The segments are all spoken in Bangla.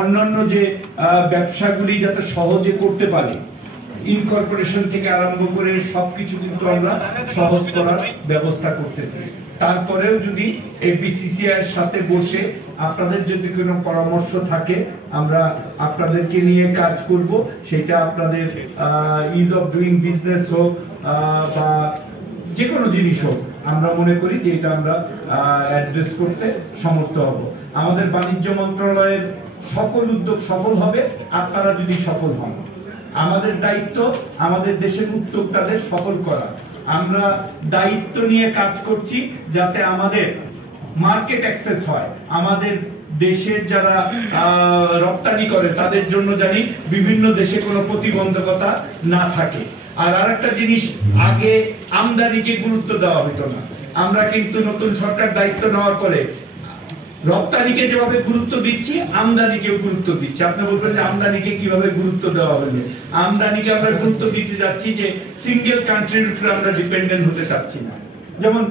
অন্যান্য যে ব্যবসাগুলি যাতে সহজে করতে পারে, ইনকর্পোরেশন থেকে আরম্ভ করে সবকিছু কিন্তু আমরা সহজ করার ব্যবস্থা করতেছি। তারপরেও যদি এই বিসিসিআই এর সাথে বসে আপনাদের যদি কোনো পরামর্শ থাকে, আমরা আপনাদেরকে নিয়ে কাজ করব। সেটা আপনাদের ইজ অফ ডুইং বিজনেস হোক বা যে কোনো জিনিস হোক, আমরা মনে করি যে এটা আমরা অ্যাড্রেস করতে সমর্থ হব। আমাদের বাণিজ্য মন্ত্রণালয়ের সকল উদ্যোগ সফল হবে আপনারা যদি সফল হন। আমাদের দায়িত্ব আমাদের দেশের উদ্যোক্তাদের সফল করা। আমরা দায়িত্ব নিয়ে কাজ করছি যাতে আমাদের মার্কেট অ্যাক্সেস হয়, আমাদের দেশের যারা রপ্তানি করে তাদের জন্য জানি বিভিন্ন দেশে কোনো প্রতিবন্ধকতা না থাকে। আর আরেকটা জিনিস, আগে আমদানিকে গুরুত্ব দেওয়া হতো না। আমরা কিন্তু নতুন সরকার দায়িত্ব নেওয়ার পরে রপ্তানিকে যেভাবে গুরুত্ব দিচ্ছি, আমদানিকেও গুরুত্ব দিচ্ছি। আপনি বলবেন যে আমদানিকে কিভাবে গুরুত্ব দেওয়া হলো? আমদানিকে আমরা গুরুত্ব দিতে যাচ্ছি যে সিঙ্গেল কান্ট্রির উপরে আমরা ডিপেন্ডেন্ট হতে চাচ্ছি না। যেমন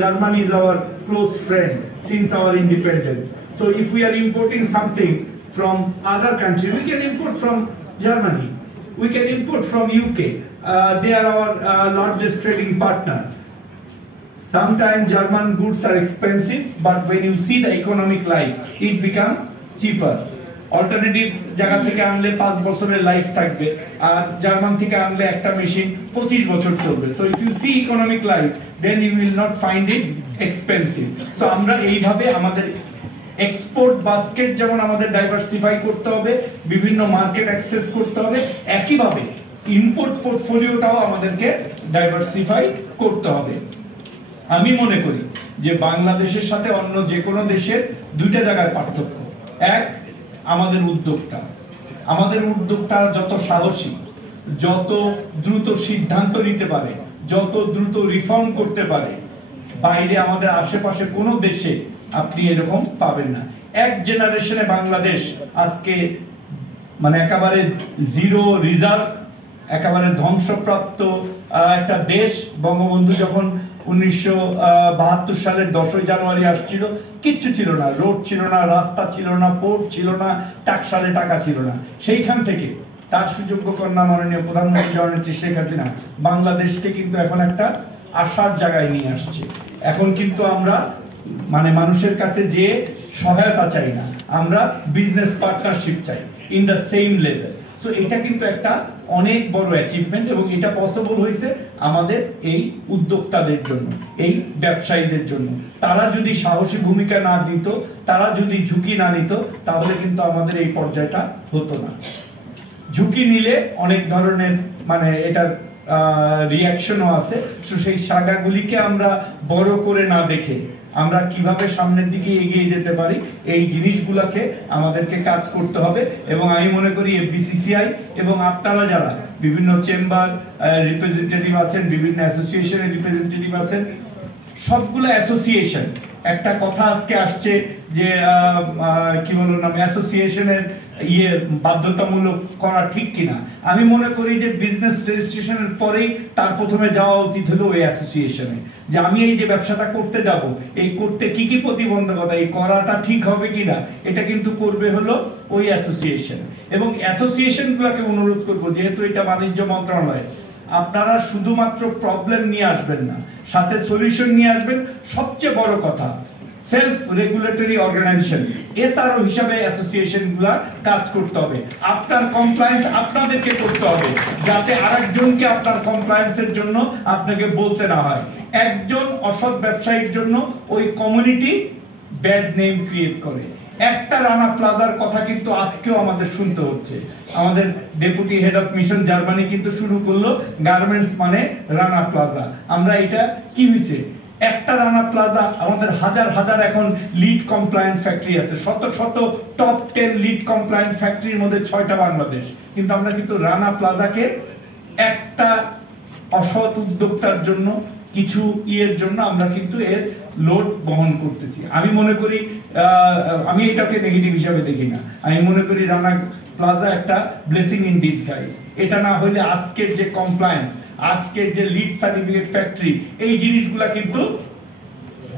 Germany is our close friend since our independence. So if we are importing something from other country, we can import from Germany, we can import from UK. They are our largest trading partner. Sometimes German goods are expensive, but when you see the economic life, it becomes cheaper. Alternative জায়গা থেকে আনলে 5 বছরের লাইফ থাকবে, আর জার্মান থেকে আনলে একটা মেশিন 25 বছর চলবে। So if you see economic life, then you will not find it expensive. So আমরা এইভাবে আমাদের এক্সপোর্ট বাস্কেট যেমন আমাদের ডাইভার্সিফাই করতে হবে, বিভিন্ন মার্কেট অ্যাক্সেস করতে হবে, একইভাবে ইম্পোর্ট পোর্টফোলিওটাও আমাদেরকে ডাইভার্সিফাই করতে হবে। আমি মনে করি যে বাংলাদেশের সাথে অন্য যে কোনো দেশের দুইটা জায়গায় পার্থক্য। এক, আমাদের উদ্যোক্তা। আমাদের উদ্যোক্তারা যত সাহসী, যত দ্রুত সিদ্ধান্ত নিতে পারে, যত দ্রুত রিফর্ম করতে পারে, বাইরে আমাদের আশেপাশে কোনো দেশে আপনি এরকম পাবেন না। এক জেনারেশনে বাংলাদেশ আজকে মানে একেবারে জিরো রিজার্ভ, একেবারে ধ্বংসপ্রাপ্ত একটা দেশ। বঙ্গবন্ধু যখন 1972 সালের 10ই জানুয়ারি আসছিল, কিচ্ছু ছিল না, রোড ছিল না, রাস্তা ছিল না, পোর্ট ছিল না, টাকশালে টাকা ছিল না। সেইখান থেকে তার সুযোগ্য কন্যা মাননীয় প্রধানমন্ত্রী জননেত্রী শেখ হাসিনা বাংলাদেশকে কিন্তু এখন একটা আশার জায়গায় নিয়ে আসছে। এখন কিন্তু আমরা মানে মানুষের কাছে যে সহায়তা চাই না, আমরা বিজনেস পার্টনারশিপ চাই in the same level. So এটা কিন্তু একটা অনেক বড় অ্যাচিভমেন্ট, এবং এটা পসিবল হয়েছে আমাদের এই উদ্যোক্তাদের জন্য, এই ব্যবসায়ীদের জন্য। তারা যদি সাহসী ভূমিকা না দিত, তারা যদি ঝুঁকি না নিত, তাহলে কিন্তু আমাদের এই পর্যায়টা হতো না। ঝুঁকি নিলে অনেক ধরনের মানে এটার রিঅ্যাকশনও আছে। তো সেই সাগাগুলিকে আমরা বড় করে না দেখে আমরা কিভাবে সামনের দিকে এগিয়ে যেতে পারি, এই জিনিসগুলোকে আমাদেরকে কাজ করতে হবে। এবং আমি মনে করি বিসিসিআই এবং আপনারা যারা বিভিন্ন চেম্বার রিপ্রেজেন্টেটিভ আছেন, বিভিন্ন অ্যাসোসিয়েশনের রিপ্রেজেন্টেটিভ আছেন, সবগুলো অ্যাসোসিয়েশন, একটা কথা আজকে আসছে যে কি বলবো না, অ্যাসোসিয়েশনের বাধ্যতামূলক করা ঠিক কিনা। আমি মনে করি যে বিজনেস রেজিস্ট্রেশনের পরেই তার প্রথমে যাওয়া উচিত হলো ওই অ্যাসোসিয়েশনে, যে আমি এই যে ব্যবসাটা করতে যাব, এই করতে কি কি প্রতিবন্ধকতা, এই করাটা ঠিক হবে কিনা, এটা কিন্তু করবে হলো ওই অ্যাসোসিয়েশন। এবং অ্যাসোসিয়েশনগুলোকে অনুরোধ করবো, যেহেতু এটা বাণিজ্য মন্ত্রণালয়, আপনারা শুধুমাত্র প্রবলেম নিয়ে আসবেন না, সাথে সলিউশন নিয়ে আসবেন। সবচেয়ে বড় কথা, সেলফ রেগুলেটরি অর্গানাইজেশন এসআরও হিসাবে অ্যাসোসিয়েশনগুলো কাজ করতে হবে। আপনার কমপ্লায়েন্স আপনাদেরকে করতে হবে, যাতে আরেকজনকে আপনার কমপ্লায়েন্সের জন্য আপনাকে বলতে না হয়। একজন অসৎ ব্যবসায়ীর জন্য ওই কমিউনিটি ব্যাড নেম ক্রিয়েট করে। একটা রানা প্লাজার কথা কিন্তু আজকেও আমাদের শুনতে হচ্ছে। আমাদের deputy head of mission Germany কিন্তু শুরু করলো গার্মেন্টস মানে রানা প্লাজা। আমরা এটা কি হয়েছে, একটা রানা প্লাজা, আমাদের হাজার হাজার এখন লিড কমপ্লায়েন্ট ফ্যাক্টরি আছে, শত শত টপ 10 লিড কমপ্লায়েন্ট ফ্যাক্টরির মধ্যে 6টা বাংলাদেশ। কিন্তু আমরা কিন্তু রানা প্লাজাকে একটা অসৎ উদ্যোক্তার জন্য, কিছু ইয়ের জন্য আমরা কিন্তু এর লোড বহন করতেছি। আমি মনে করি আমি এটাকে নেগেটিভ হিসাবে দেখি না। আমি মনে করি রানা প্লাজা একটা ব্লেসিং ইন ডিসগাইজ। এটা না হলে আজকের যে কমপ্লায়েন্স, আজকের যে লিড সার্টিফিকেট ফ্যাক্টরি, এই জিনিসগুলা কিন্তু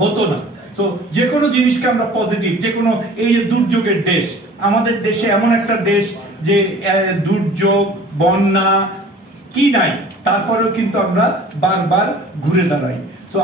হতো না। তো যে কোনো জিনিসকে আমরা পজিটিভ, যে কোনো এই যে দুর্যোগের দেশ, আমাদের দেশে এমন একটা দেশ যে দুর্যোগ বন্যা কি নাই, তারপরেও কিন্তু আমরা বারবার ঘুরে দাঁড়াই। তো